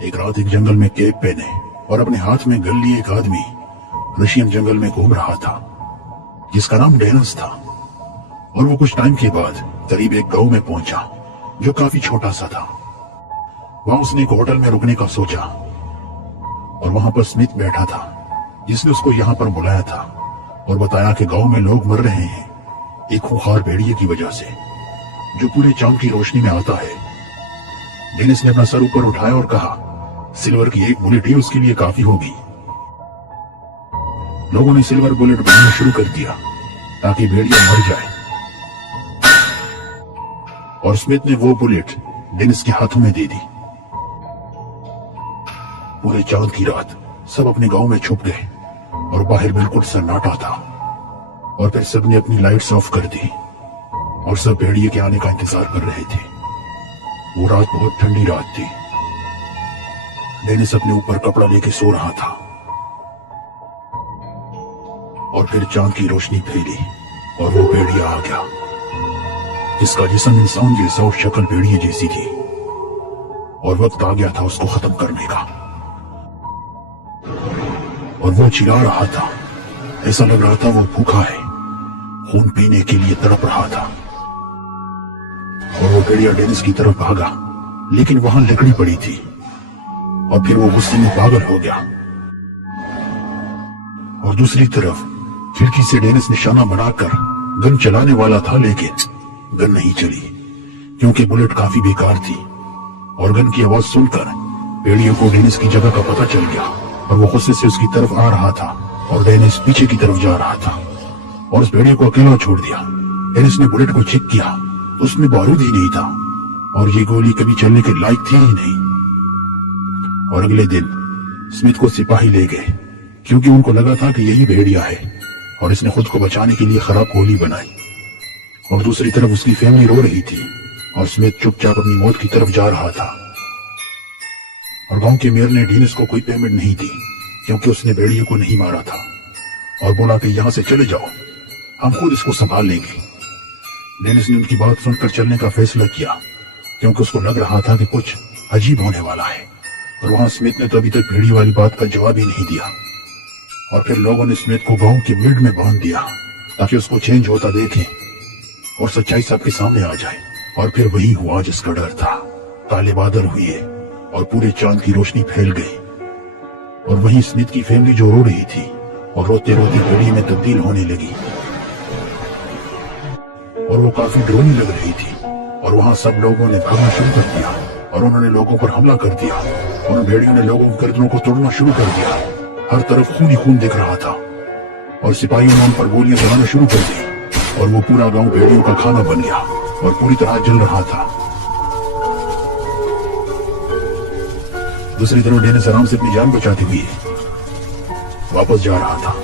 एक रात एक जंगल में कैप पहने और अपने हाथ में गन लिए एक आदमी रशियन जंगल में घूम रहा था जिसका नाम डेनिस था। और वो कुछ टाइम के बाद करीब एक गांव में पहुंचा जो काफी छोटा सा था। वहां उसने एक होटल में रुकने का सोचा और वहां पर स्मिथ बैठा था जिसने उसको यहाँ पर बुलाया था और बताया कि गांव में लोग मर रहे हैं एक खूंखार भेड़िए की वजह से जो पूरे चांद की रोशनी में आता है। डेनिस ने अपना सर ऊपर उठाया और कहा सिल्वर की एक बुलेट ही उसके लिए काफी होगी। लोगों ने सिल्वर बुलेट बनाना शुरू कर दिया ताकि भेड़िया मर जाए और स्मिथ ने वो बुलेट डेनिस के हाथों में दे दी। पूरे चांद की रात सब अपने गांव में छुप गए और बाहर बिल्कुल सन्नाटा था और फिर सबने अपनी लाइट्स ऑफ कर दी और सब भेड़िए के आने का इंतजार कर रहे थे। वो रात बहुत ठंडी रात थी। डेनिस अपने ऊपर कपड़ा लेके सो रहा था और फिर चांद की रोशनी फैली और वो भेड़िया आ गया जिसका जिस्म इंसान जैसा और शक्ल भेड़िए जैसी थी और वक्त आ गया था उसको खत्म करने का। और वो चिल्ला रहा था, ऐसा लग रहा था वो भूखा है, खून पीने के लिए तड़प रहा था। और वो भेड़िया डेनिस की तरफ भागा लेकिन वहां लकड़ी पड़ी थी और फिर वो गुस्से में पागल हो गया। और दूसरी तरफ खिड़की से डेनिस निशाना बनाकर गन चलाने वाला था लेकिन गन नहीं चली क्योंकि बुलेट काफी बेकार थी। और गन की आवाज सुनकर भेड़िए को डेनिस की जगह का पता चल गया और वो गुस्से से उसकी तरफ आ रहा था और डेनिस पीछे की तरफ जा रहा था और उस भेड़िए को अकेला छोड़ दिया। डेनिस ने बुलेट को चेक किया, उसमें बारूद ही नहीं था और ये गोली कभी चलने के लायक थी ही नहीं। और अगले दिन स्मिथ को सिपाही ले गए क्योंकि उनको लगा था कि यही भेड़िया है और इसने खुद को बचाने के लिए खराब गोली बनाई। और दूसरी तरफ उसकी फैमिली रो रही थी और स्मिथ चुपचाप अपनी मौत की तरफ जा रहा था। और गांव के मेयर ने डेनिस को कोई पेमेंट नहीं दी क्योंकि उसने भेड़िए को नहीं मारा था और बोला कि यहां से चले जाओ, हम खुद इसको संभाल लेंगे। डेनिस ने उनकी बात सुनकर चलने का फैसला किया क्योंकि उसको लग रहा था कि कुछ अजीब होने वाला है। और वहां स्मिथ ने तो अभी तक भेड़िए वाली बात का जवाब ही नहीं दिया। और फिर लोगों ने स्मिथ को गांव के मिड में बांध दिया ताकि उसको चेंज होता देखें और सच्चाई सबके सामने आ जाए। और फिर वही हुआ जिसका डर था। काले बादल हुए और पूरे चांद की रोशनी फैल गई और वहीं स्मिथ की फैमिली जो रो रही थी और रोते रोते भेड़िए में तब्दील होने लगी और वो काफी डरावनी लग रही थी। और वहां सब लोगों ने भागना शुरू कर दिया और उन्होंने लोगों पर हमला कर दिया और उन भेड़ियों ने लोगों की गर्दनों को तोड़ना शुरू कर दिया। हर तरफ खून ही खून दिख रहा था और सिपाहियों ने उन पर गोलियां चलाना शुरू कर दी और वो पूरा गांव भेड़ियों का खाना बन गया और पूरी तरह जल रहा था। दूसरी तरफ डेनिस आराम से अपनी जान बचाते हुए वापस जा रहा था।